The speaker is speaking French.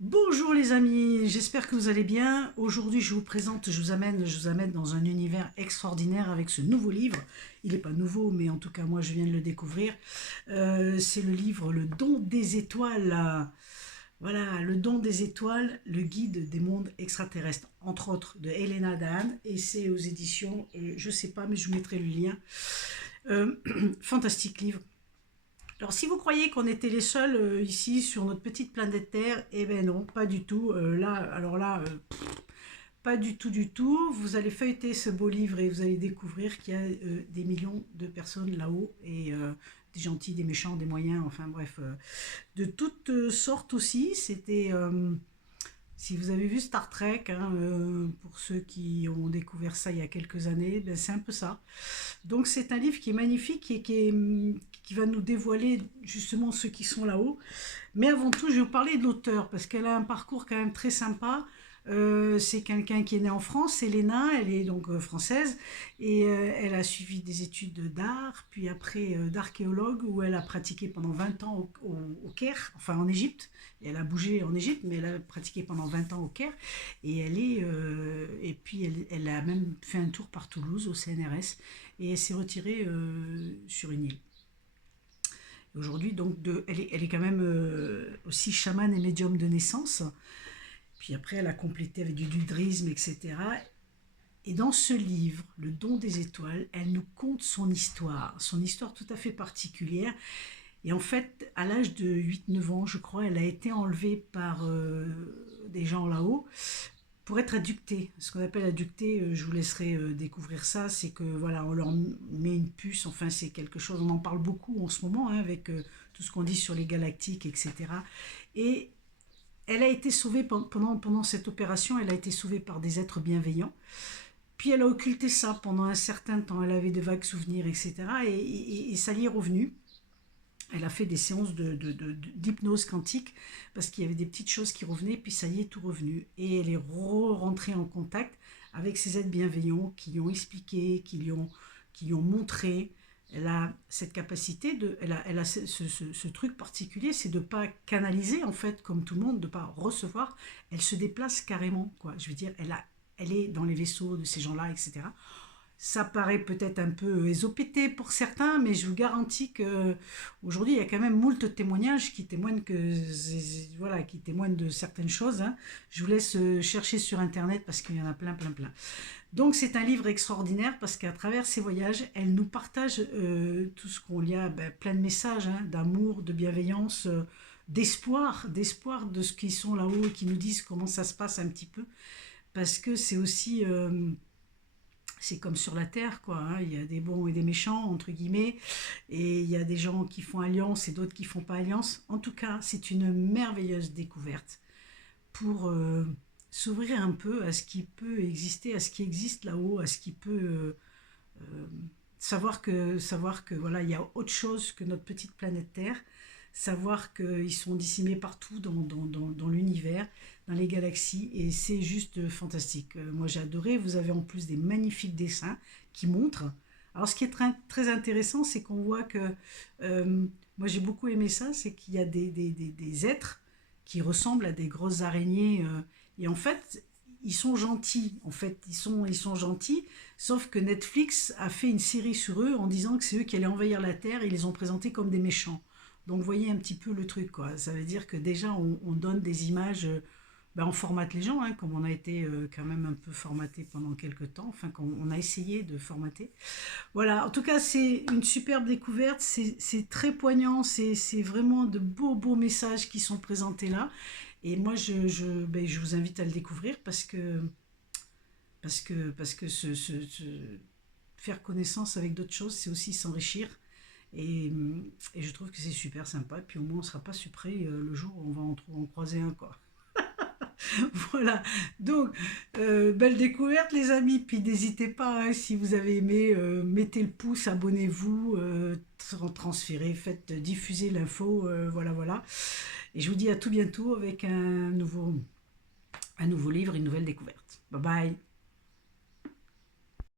Bonjour les amis, j'espère que vous allez bien. Aujourd'hui je vous présente, je vous amène dans un univers extraordinaire avec ce nouveau livre. Il n'est pas nouveau, mais en tout cas moi je viens de le découvrir. C'est le livre Le Don des étoiles. Voilà, Le Don des étoiles, le guide des mondes extraterrestres, entre autres de Helena Dahan, et c'est aux éditions, je sais pas, mais je vous mettrai le lien. Euh, Fantastique livre. Alors, si vous croyez qu'on était les seuls ici sur notre petite planète Terre, eh ben non, pas du tout. Pas du tout, du tout. Vous allez feuilleter ce beau livre et vous allez découvrir qu'il y a des millions de personnes là-haut et des gentils, des méchants, des moyens, enfin bref, de toutes sortes aussi. Si vous avez vu Star Trek, hein, pour ceux qui ont découvert ça il y a quelques années, ben c'est un peu ça. Donc c'est un livre qui est magnifique et qui va nous dévoiler justement ceux qui sont là-haut. Mais avant tout, je vais vous parler de l'auteur parce qu'elle a un parcours quand même très sympa. C'est quelqu'un qui est né en France, c'est Léna, elle est donc française et elle a suivi des études d'art, puis après d'archéologue où elle a pratiqué pendant 20 ans au Caire, enfin en Égypte. Et elle a bougé en Égypte, mais elle a pratiqué pendant 20 ans au Caire et elle a même fait un tour par Toulouse au CNRS et elle s'est retirée sur une île. Aujourd'hui, donc, elle est quand même aussi chamane et médium de naissance. Puis après, elle a complété avec du nudrisme, etc. Et dans ce livre, Le Don des étoiles, elle nous conte son histoire tout à fait particulière. Et en fait, à l'âge de 8 9 ans, je crois, elle a été enlevée par des gens là-haut pour être adductée. Ce qu'on appelle adductée, je vous laisserai découvrir ça, c'est que voilà, on leur met une puce, enfin c'est quelque chose, on en parle beaucoup en ce moment, hein, avec tout ce qu'on dit sur les galactiques, etc. Et elle a été sauvée pendant cette opération, elle a été sauvée par des êtres bienveillants. Puis elle a occulté ça pendant un certain temps, elle avait de vagues souvenirs, etc. Et ça lui est revenu. Elle a fait des séances d'hypnose quantique parce qu'il y avait des petites choses qui revenaient, puis ça y est, tout revenu. Et elle est rentrée en contact avec ces êtres bienveillants qui lui ont expliqué, qui lui ont montré. Elle a cette capacité, elle a ce truc particulier, c'est de ne pas canaliser en fait comme tout le monde, de ne pas recevoir. Elle se déplace carrément, quoi. Je veux dire, elle est dans les vaisseaux de ces gens-là, etc. Ça paraît peut-être un peu ésopété pour certains, mais je vous garantis que aujourd'hui il y a quand même moult témoignages qui témoignent voilà, qui témoignent de certaines choses, hein. Je vous laisse chercher sur internet parce qu'il y en a plein, plein, plein. Donc c'est un livre extraordinaire parce qu'à travers ses voyages, elle nous partage tout ce qu'on y a, ben, plein de messages, hein, d'amour, de bienveillance, d'espoir de ce qu'ils sont là-haut et qui nous disent comment ça se passe un petit peu. Parce que c'est aussi c'est comme sur la terre, quoi, hein. Il y a des bons et des méchants, entre guillemets, et il y a des gens qui font alliance et d'autres qui font pas alliance. En tout cas, c'est une merveilleuse découverte pour s'ouvrir un peu à ce qui peut exister, à ce qui existe là-haut, à ce qui peut euh, savoir que voilà, il y a autre chose que notre petite planète Terre, savoir qu'ils sont disséminés partout dans l'univers, dans les galaxies, et c'est juste fantastique. Moi j'ai adoré, vous avez en plus des magnifiques dessins qui montrent. Alors ce qui est très intéressant, c'est qu'on voit que, euh, moi j'ai beaucoup aimé ça, c'est qu'il y a des êtres qui ressemblent à des grosses araignées, et en fait, ils sont gentils, en fait, ils sont gentils, sauf que Netflix a fait une série sur eux en disant que c'est eux qui allaient envahir la Terre et ils les ont présentés comme des méchants. Donc vous voyez un petit peu le truc, quoi. Ça veut dire que déjà on donne des images, ben, on formate les gens, hein, comme on a été quand même un peu formaté pendant quelques temps, enfin qu'on a essayé de formater. Voilà, en tout cas c'est une superbe découverte, c'est très poignant, c'est vraiment de beaux messages qui sont présentés là. Et moi ben, je vous invite à le découvrir parce que faire connaissance avec d'autres choses, c'est aussi s'enrichir. Et, et je trouve que c'est super sympa. Et puis au moins, on ne sera pas surpris le jour où on va en croiser un, quoi. Voilà. Donc, belle découverte, les amis. Puis n'hésitez pas, hein, si vous avez aimé, mettez le pouce, abonnez-vous, transférez, faites diffuser l'info. Voilà, voilà. Et je vous dis à tout bientôt avec un nouveau livre, une nouvelle découverte. Bye bye.